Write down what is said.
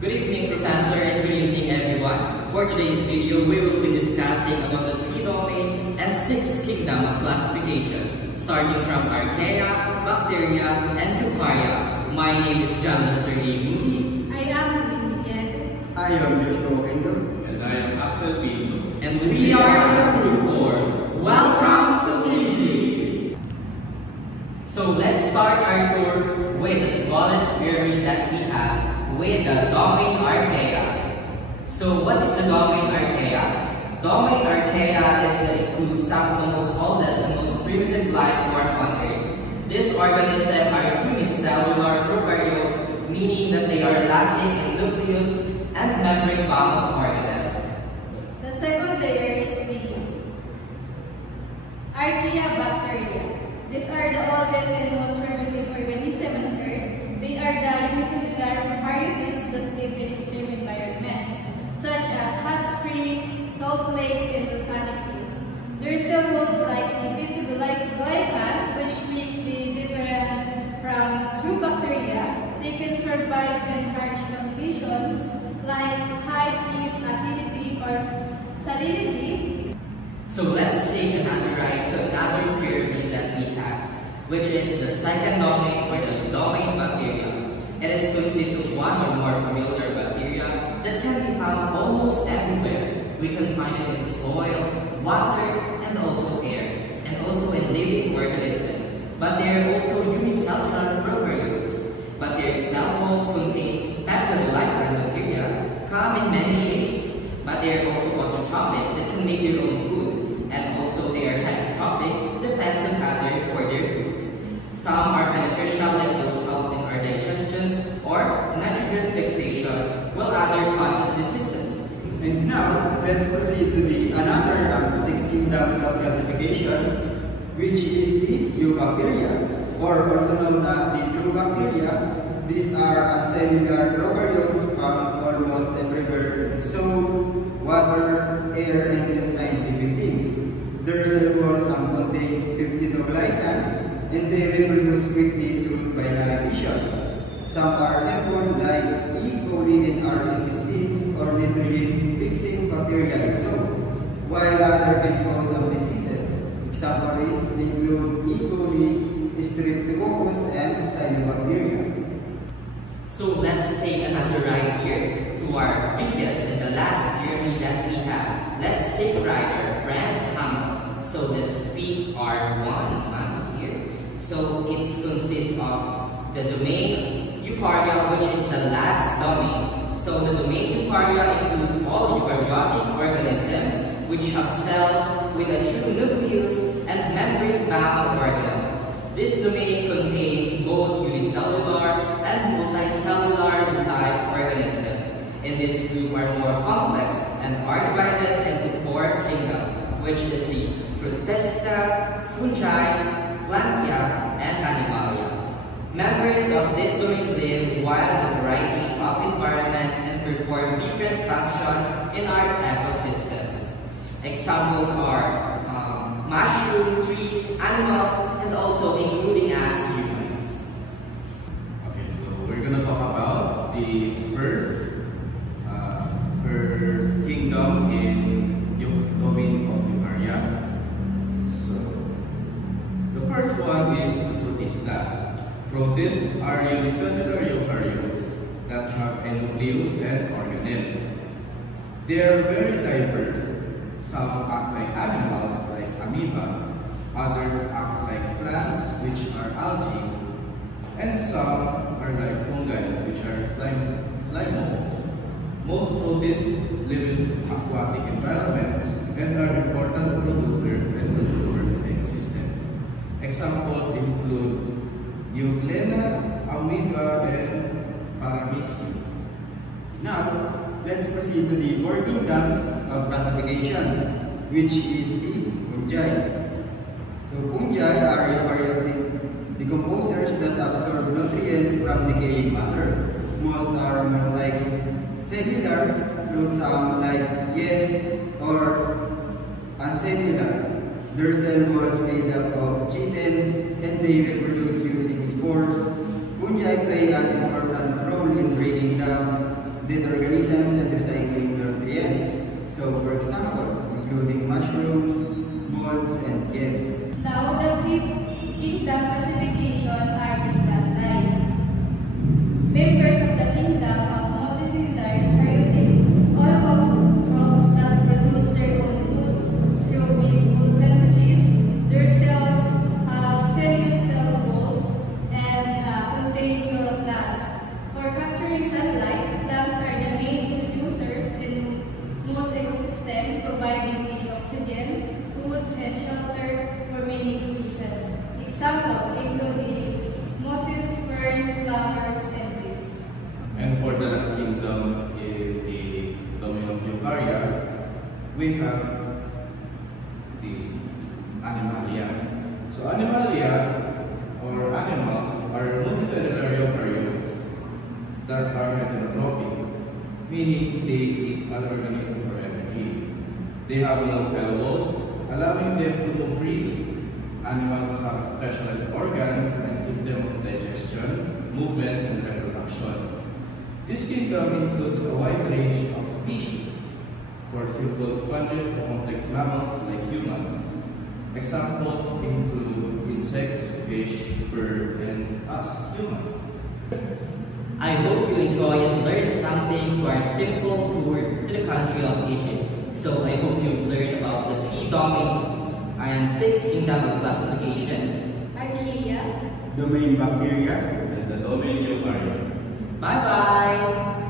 Good evening, Professor, and good evening, everyone. For today's video, we will be discussing about the 3 domain and 6 kingdom of classification, starting from Archaea, Bacteria, and Eukarya. My name is John Lester A. Moody. I am Lilian. I am Joshua Kendo. And I am Axel Pinto. And we are the Group 4. Welcome to TG! So let's start our tour with the smallest pyramid that we have, with the domain Archaea. So what is the domain Archaea? Domain Archaea includes some of the most oldest and most primitive life form on Earth. These organisms are unicellular prokaryotes, meaning that they are lacking in nucleus and membrane-bound organelles. The second layer is the Archaeobacteria. These are the oldest and most primitive organisms on Earth. They are the unicellular prokaryotes that live in extreme environments, such as hot springs, salt lakes, and volcanic peaks. Their cell walls likely peptidoglycan, which makes them different from true bacteria. They can survive in harsh conditions like high heat, acidity, or salinity. So let's take another ride to another pyramid that we have, which is the second domain, or the domain Bacteria. It consists of one or more familiar bacteria that can be found almost everywhere. We can find it in soil, water, and also air, and also in living organisms. But they are also unicellular prokaryotes. But their cell walls contain peptidoglycan bacteria, come in many shapes. But they are also autotrophic that can make their own food. And also they are heterotrophic, depends on pattern for their roots. Some are beneficial and those help in our digestion or nitrogen fixation, while other causes diseases. And now, let's proceed to another of 6 kingdoms of classification, which is the Eubacteria, or also known as the true bacteria. These are uncellular prokaryotes found almost everywhere: soil, water, air, and in scientific things. Their cell walls contains peptidoglycan, and they reproduce quickly through binary fission. Some are airborne, like E. coli in our intestines, or nitrogen-fixing bacteria in soil, while others can cause some diseases. Examples include E. coli, Streptococcus, and cyanobacteria. So let's take another ride here to our biggest and the last pyramid that we have. Let's take a ride our friend Hamlet. So let's pick our one here. So it consists of the domain Eukarya, which is the last domain. So the domain Eukarya includes all eukaryotic organisms which have cells with a true nucleus and membrane-bound organelles. This domain contains both unicellular and multicellular life organisms. In this group are more complex and are divided into 4 kingdoms, which is the Protista, Fungi, Plantia, and Animalia. Members of this domain live wild in a variety of environment and perform different functions in our ecosystems. Examples are mushroom, trees, animals, and also including us humans. Okay, so we're gonna talk about the first kingdom in domain of Eukarya. So the first one is Protista. Protists are unicellular eukaryotes that have a nucleus and organelles. They are very diverse. Some act like animals, like amoeba. Others act like plants, which are algae. And some are like fungi, which are slime molds. Most protists live in aquatic environments and are important producers and consumers in the ecosystem. Examples include Euglena, amoeba, and Paramecium. Now, let's proceed to the 4 kingdoms of classification, which is the fungi. So fungi are eukaryotic decomposers that absorb nutrients from decaying matter. Most are multicellular, fruit some like yeast or uncellular. Their cell walls made up of chitin, and they reproduce using spores. Fungi play an important role in breaking down dead mushrooms, molds, and yeast. Now, the fifth kingdom classification are the flatline. Members of the kingdom of multicellular eukaryotic, all autotrophs that produce their own foods through the photosynthesis. Their cells have cellulose cell walls and contain chloroplasts. For capturing sunlight, plants are the main producers in most ecosystems, providing the oxygen, foods, and shelter for many species. Example include the mosses, ferns, flowers, and trees. And for the last kingdom in the domain of Eukarya, we have the Animalia. So Animalia, or animals, are multicellular eukaryotes that are heterotrophic, meaning they eat other organisms for energy. They have no cell walls, allowing them to move freely. Animals have specialized organs and system of digestion, movement, and reproduction. This kingdom includes a wide range of species, for simple sponges to complex mammals like humans. Examples include insects, fish, bird, and us humans. I hope you enjoy and learned something to our simple tour to the country of Egypt. So I hope you've learned about the 3 domain and 6 kingdom of classification. Archaea, Domain bacteria, And the domain Eukarya. Bye-bye!